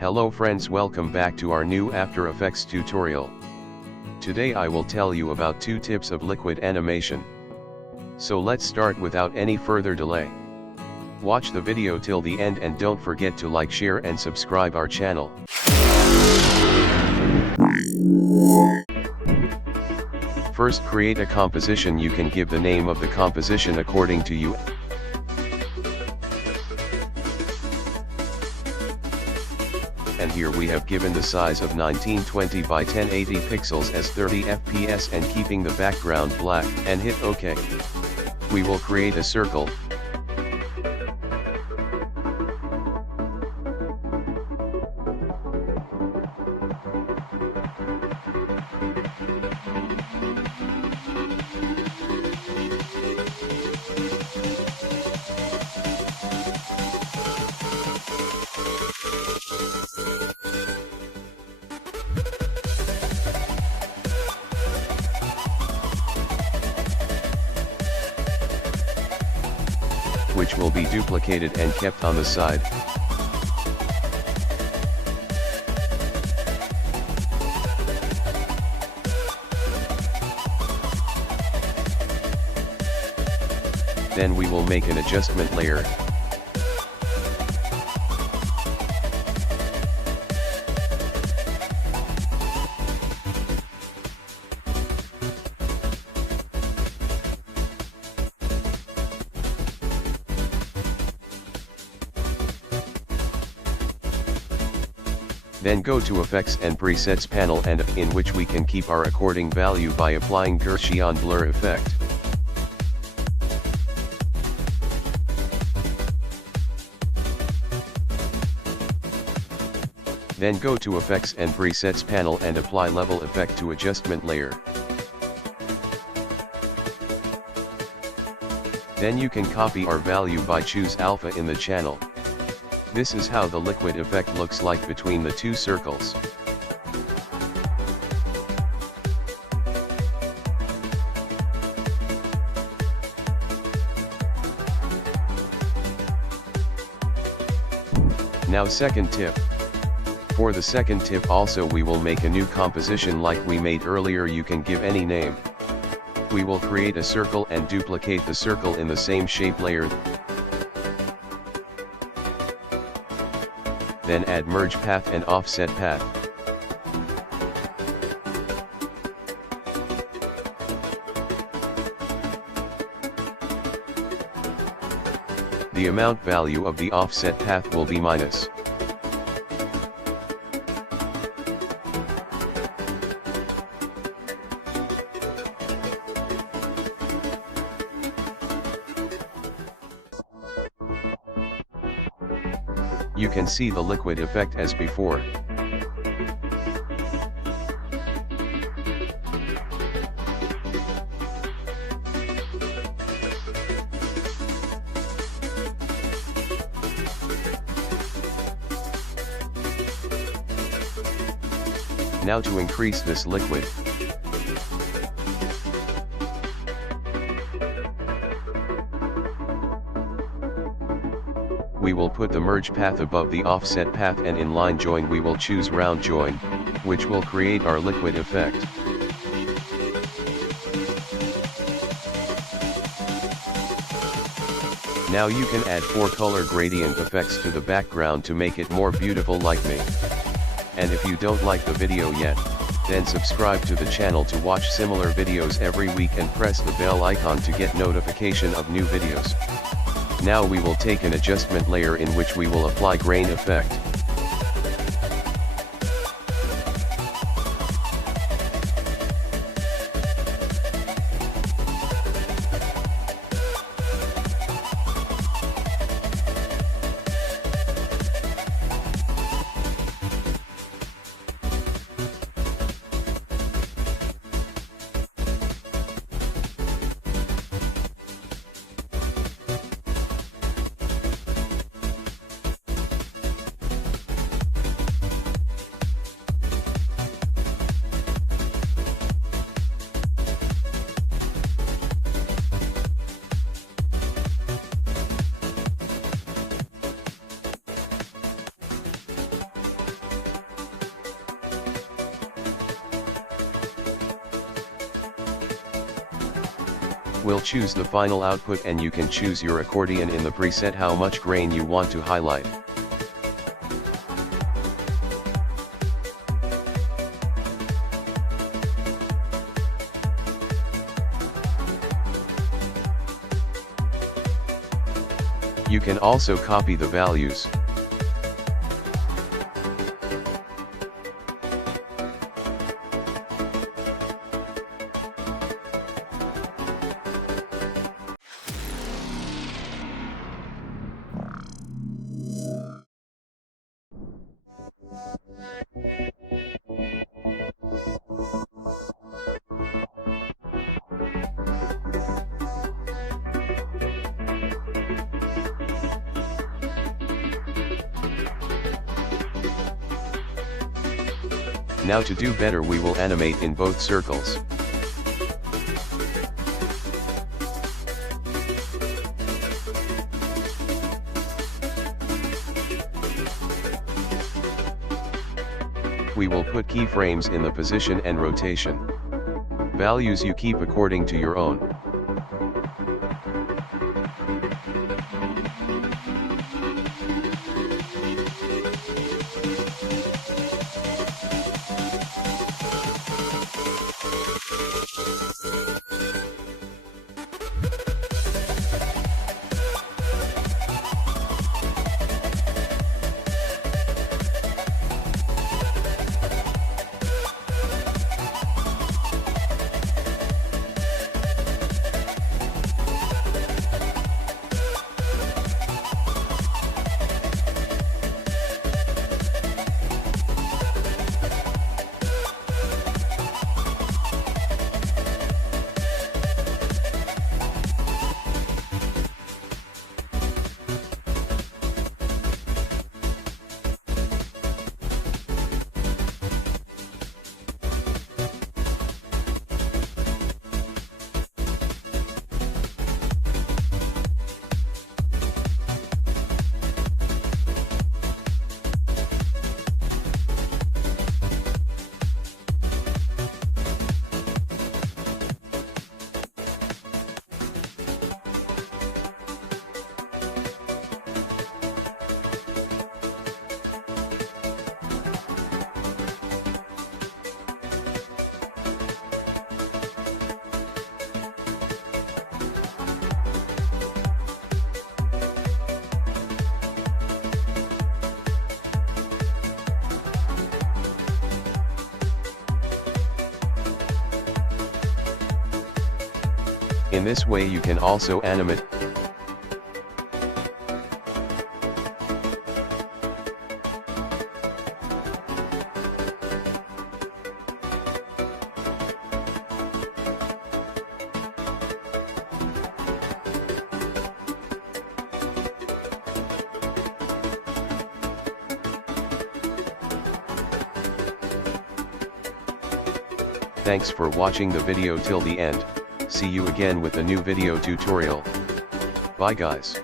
Hello friends, welcome back to our new After Effects tutorial. Today I will tell you about 2 tips of liquid animation. So let's start without any further delay. Watch the video till the end and don't forget to like, share and subscribe our channel. First, create a composition. You can give the name of the composition according to you. And here we have given the size of 1920 by 1080 pixels as 30 fps and keeping the background black, and hit OK. We will create a circle. Which will be duplicated and kept on the side. Then we will make an adjustment layer. Then go to Effects and Presets panel, and in which we can keep our recording value by applying Gaussian blur effect. Then go to Effects and Presets panel and apply level effect to adjustment layer. Then you can copy our value by choose alpha in the channel. This is how the liquid effect looks like between the 2 circles. Now second tip. For the second tip also we will make a new composition like we made earlier. You can give any name. We will create a circle and duplicate the circle in the same shape layer. Then add merge path and offset path. The amount value of the offset path will be minus. You can see the liquid effect as before. Now to increase this liquid, we will put the merge path above the offset path, and in line join we will choose round join, which will create our liquid effect. Now you can add 4 color gradient effects to the background to make it more beautiful like me. And if you don't like the video yet, then subscribe to the channel to watch similar videos every week and press the bell icon to get notification of new videos. Now we will take an adjustment layer in which we will apply grain effect. will choose the final output, and you can choose your accordion in the preset how much grain you want to highlight. You can also copy the values. Now to do better, we will animate in both circles. We will put keyframes in the position and rotation. Values you keep according to your own. In this way you can also animate. Thanks for watching the video till the end. See you again with a new video tutorial. Bye guys.